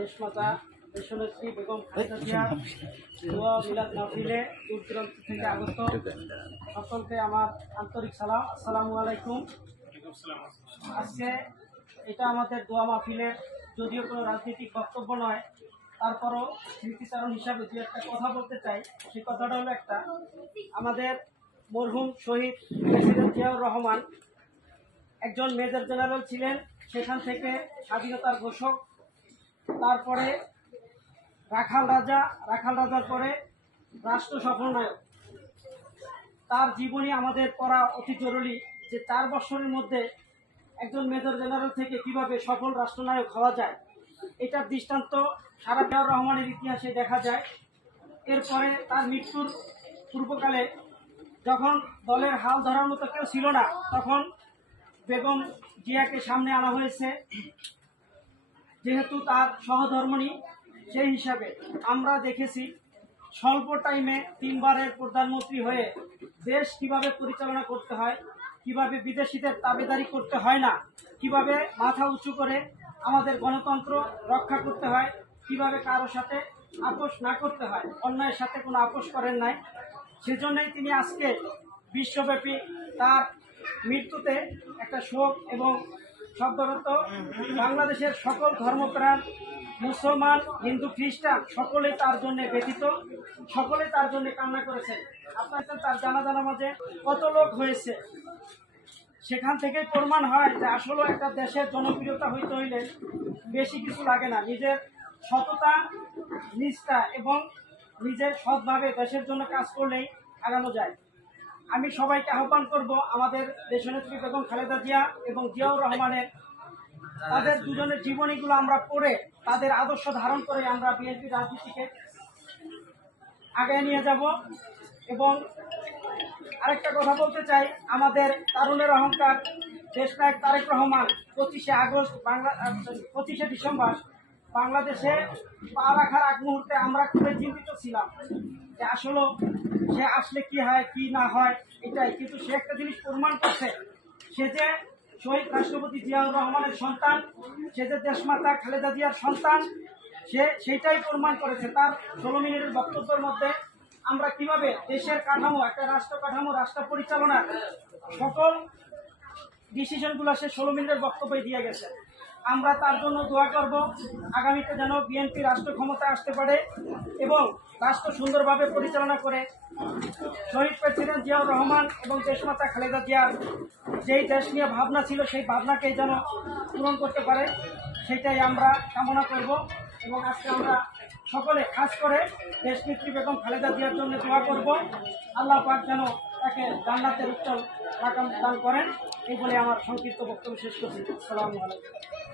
দেশমাতা দেশনেত্রী বেগম খালেদা দোয়া মিলাদ মাহফিলে দূর দূরান্ত থেকে আগত। সকলকে আমার আন্তরিক সালাম। আসসালামু আলাইকুম। আজকে এটা আমাদের দোয়া মাহফিলের যদিও কোনো রাজনৈতিক বক্তব্য নয় তারপরও স্মৃতিচারণ হিসাবে যে একটা কথা বলতে চাই। সেই কথাটা হলো একটা আমাদের মরহুম শহীদ প্রেসিডেন্ট জিয়াউর রহমান একজন মেজর জেনারেল ছিলেন সেখান থেকে স্বাধীনতার ঘোষক তারপরে রাখাল রাজা, রাখাল রাজার পরে রাষ্ট্র সফল নায়ক তার জীবনী আমাদের পড়া অতি জরুরি যে চার বছরের মধ্যে একজন মেজর জেনারেল থেকে কীভাবে সফল রাষ্ট্রনায়ক হওয়া যায়, এটার দৃষ্টান্ত সারা জিয়াউর রহমানের ইতিহাসে দেখা যায়। এরপরে তার মৃত্যুর পূর্বকালে যখন দলের হাল ধরার মতো কেউ ছিল না, তখন বেগম জিয়াকে সামনে আনা হয়েছে। যেহেতু তার সহধর্মণী, সেই হিসাবে আমরা দেখেছি স্বল্প টাইমে তিনবারের প্রধানমন্ত্রী হয়ে দেশ কীভাবে পরিচালনা করতে হয়, কীভাবে বিদেশিদের তাবেদারি করতে হয় না, কীভাবে মাথা উঁচু করে আমাদের গণতন্ত্র রক্ষা করতে হয়, কীভাবে কারও সাথে আপোষ না করতে হয় অন্যায়ের সাথে কোনো আপোষ করেন নাই, সেজন্যই তিনি আজকে বিশ্বব্যাপী তার মৃত্যুতে একটা শোক এবং শব্দগত, বাংলাদেশের সকল ধর্মপ্রাণ, মুসলমান, হিন্দু, খ্রিস্টান, সকলে তার জন্য ব্যথিত সকলে তার জন্য কান্না করেছেন আপনার তার জানা জানা মাঝে কত লোক হয়েছে। সেখান থেকে প্রমাণ হয় যে আসলে একটা দেশের জনপ্রিয়তা হইতে হইলে বেশি কিছু লাগে না। নিজের সততা, নিষ্ঠা এবং নিজের সৎভাবে দেশের জন্য কাজ করলেই আগানো যায়। আমি সবাইকে আহ্বান করব আমাদের দেশনেত্রী বেগম খালেদা জিয়া এবং জিয়াউর রহমানের। তাদের দুজনের জীবনীগুলো আমরা পড়ে, তাদের আদর্শ ধারণ করে আমরা বিএনপি রাজনীতিকে আগায় নিয়ে যাব। এবং আরেকটা কথা বলতে চাই, আমাদের তারুণের অহংকার দেশনায়ক তারেক রহমান পঁচিশে আগস্ট বাংলা পঁচিশে ডিসেম্বর বাংলাদেশে পা রাখার আগ মুহূর্তে আমরা খুবই চিন্তিত ছিলাম যে আসলে সে আসলে কি হয়, কি না হয়, এটাই। কিন্তু সে একটা জিনিস প্রমাণ করছে। সে যে শহীদ রাষ্ট্রপতি জিয়াউর রহমানের সন্তান, সে যে দেশমাতা খালেদা জিয়ার সন্তান, সে সেটাই প্রমাণ করেছে। তার ষোলো মিনিটের বক্তব্যের মধ্যে আমরা কীভাবে দেশের কাঠামো, একটা রাষ্ট্র কাঠামো, রাষ্ট্র পরিচালনার সকল ডিসিশনগুলো সে ষোলো মিনিটের বক্তব্যে দিয়ে গেছে। আমরা তার জন্য দোয়া করব। আগামীতে যেন বিএনপি রাষ্ট্র ক্ষমতায় আসতে পারে এবং রাষ্ট্র সুন্দরভাবে পরিচালনা করে। শহীদ প্রেসিডেন্ট জিয়াউর রহমান এবং দেশমাতা খালেদা জিয়ার যেই দেশ নিয়ে ভাবনা ছিল, সেই ভাবনাকে যেন পূরণ করতে পারে, সেটাই আমরা কামনা করব এবং আজকে আমরা সকলে খাস করে দেশনেত্রী বেগম খালেদা জিয়ার জন্য দোয়া করব। আল্লাহ পাক যেন তাকে জান্নাতের উত্তর রাকাম দান করেন, এই বলে আমার সংক্ষিপ্ত বক্তব্য শেষ করছি। আসসালামু আলাইকুম।